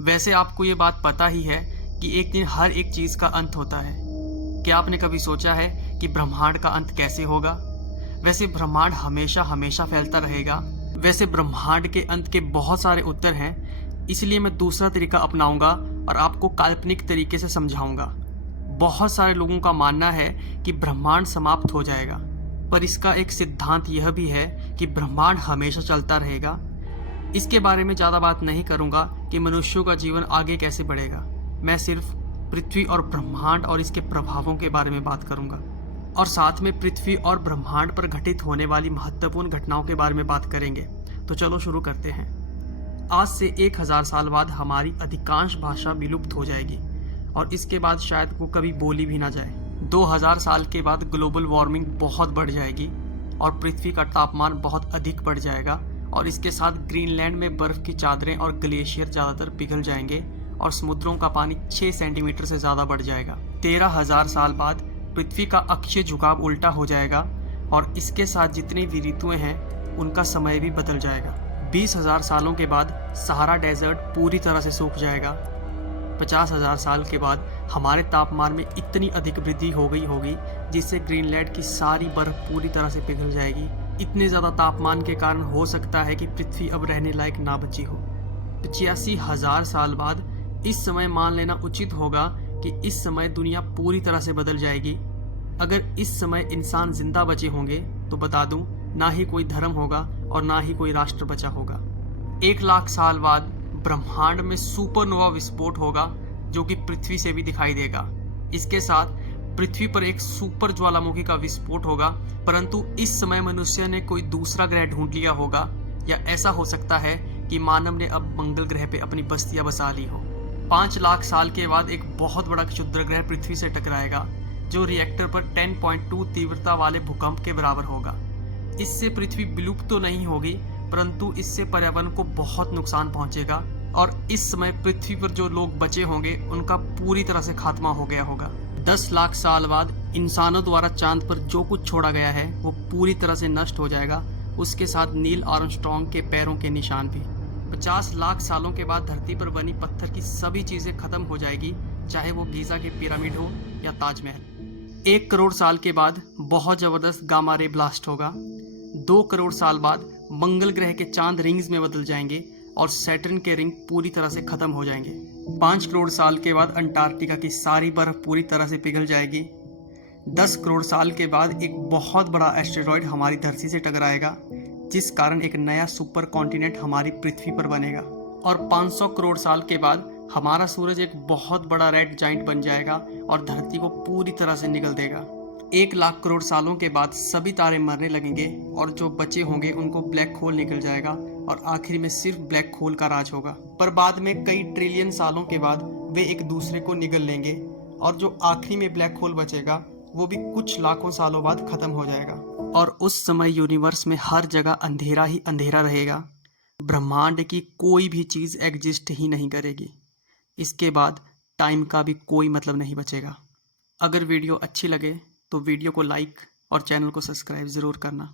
वैसे आपको ये बात पता ही है कि एक दिन हर एक चीज का अंत होता है। क्या आपने कभी सोचा है कि ब्रह्मांड का अंत कैसे होगा? वैसे ब्रह्मांड हमेशा हमेशा फैलता रहेगा। वैसे ब्रह्मांड के अंत के बहुत सारे उत्तर हैं, इसलिए मैं दूसरा तरीका अपनाऊंगा और आपको काल्पनिक तरीके से समझाऊंगा। बहुत सारे लोगों का मानना है कि ब्रह्मांड समाप्त हो जाएगा, पर इसका एक सिद्धांत यह भी है कि ब्रह्मांड हमेशा चलता रहेगा। इसके बारे में ज़्यादा बात नहीं करूंगा कि मनुष्यों का जीवन आगे कैसे बढ़ेगा। मैं सिर्फ पृथ्वी और ब्रह्मांड और इसके प्रभावों के बारे में बात करूंगा, और साथ में पृथ्वी और ब्रह्मांड पर घटित होने वाली महत्वपूर्ण घटनाओं के बारे में बात करेंगे। तो चलो शुरू करते हैं। आज से 1000 साल बाद हमारी अधिकांश भाषा विलुप्त हो जाएगी और इसके बाद शायद वो कभी बोली भी ना जाए। 2000 साल के बाद ग्लोबल वार्मिंग बहुत बढ़ जाएगी और पृथ्वी का तापमान बहुत अधिक बढ़ जाएगा, और इसके साथ ग्रीनलैंड में बर्फ की चादरें और ग्लेशियर ज़्यादातर पिघल जाएंगे और समुद्रों का पानी 6 सेंटीमीटर से ज़्यादा बढ़ जाएगा। 13,000 साल बाद पृथ्वी का अक्षीय झुकाव उल्टा हो जाएगा और इसके साथ जितनी भी ऋतुएं हैं उनका समय भी बदल जाएगा। 20,000 सालों के बाद सहारा डेजर्ट पूरी तरह से सूख जाएगा। 50,000 साल के बाद हमारे तापमान में इतनी अधिक वृद्धि हो गई होगी जिससे ग्रीनलैंड की सारी बर्फ पूरी तरह से पिघल जाएगी। इतने ज़्यादा तापमान के कारण हो सकता है कि पृथ्वी अब रहने लायक ना बची हो। 85,000 साल बाद इस समय मान लेना उचित होगा कि इस समय दुनिया पूरी तरह से बदल जाएगी। अगर इस समय इंसान जिंदा बचे होंगे तो बता दूं, ना ही कोई धर्म होगा और ना ही कोई राष्ट्र बचा होगा। 1,00,000 साल बाद ब्रह्मांड में सुपरनोवा विस्फोट होगा जो कि पृथ्वी से भी दिखाई देगा। इसके साथ पृथ्वी पर एक सुपर ज्वालामुखी का विस्फोट होगा, परंतु इस समय मनुष्य ने कोई दूसरा ग्रह ढूंढ लिया होगा, या ऐसा हो सकता है कि मानव ने अब मंगल ग्रह पे अपनी बस्तियां बसा ली हो। 5,00,000 साल के बाद एक बहुत बड़ा क्षुद्र ग्रह पृथ्वी से टकराएगा जो रिएक्टर पर 10.2 तीव्रता वाले भूकंप के बराबर होगा। इससे पृथ्वी विलुप्त तो नहीं होगी, परंतु इससे पर्यावरण को बहुत नुकसान पहुंचेगा और इस समय पृथ्वी पर जो लोग बचे होंगे उनका पूरी तरह से खात्मा हो गया होगा। 10,00,000 साल बाद इंसानों द्वारा चांद पर जो कुछ छोड़ा गया है वो पूरी तरह से नष्ट हो जाएगा, उसके साथ नील आर्मस्ट्रॉन्ग के पैरों के निशान भी। 50,00,000 सालों के बाद धरती पर बनी पत्थर की सभी चीजें खत्म हो जाएगी, चाहे वो गीजा के पिरामिड हो या ताजमहल। 1 करोड़ साल के बाद बहुत जबरदस्त गामा रे ब्लास्ट होगा। 2 करोड़ साल बाद मंगल ग्रह के चांद रिंग्स में बदल जाएंगे और सैटर्न के रिंग पूरी तरह से खत्म हो जाएंगे। 5 करोड़ साल के बाद अंटार्कटिका की सारी बर्फ पूरी तरह से पिघल जाएगी। 10 करोड़ साल के बाद एक बहुत बड़ा एस्टेरॉयड हमारी धरती से टकराएगा, जिस कारण एक नया सुपर कॉन्टिनेंट हमारी पृथ्वी पर बनेगा। और 500 करोड़ साल के बाद हमारा सूरज एक बहुत बड़ा रेड जाइंट बन जाएगा और धरती को पूरी तरह से निगल देगा। 1,00,000 करोड़ सालों के बाद सभी तारे मरने लगेंगे और जो बचे होंगे उनको ब्लैक होल निकल जाएगा और आखिर में सिर्फ ब्लैक होल का राज होगा। पर बाद में कई ट्रिलियन सालों के बाद वे एक दूसरे को निगल लेंगे और जो आखिरी में ब्लैक होल बचेगा वो भी कुछ लाखों सालों बाद खत्म हो जाएगा और उस समय यूनिवर्स में हर जगह अंधेरा ही अंधेरा रहेगा। ब्रह्मांड की कोई भी चीज एग्जिस्ट ही नहीं करेगी। इसके बाद टाइम का भी कोई मतलब नहीं बचेगा। अगर वीडियो अच्छी लगे तो वीडियो को लाइक और चैनल को सब्सक्राइब ज़रूर करना।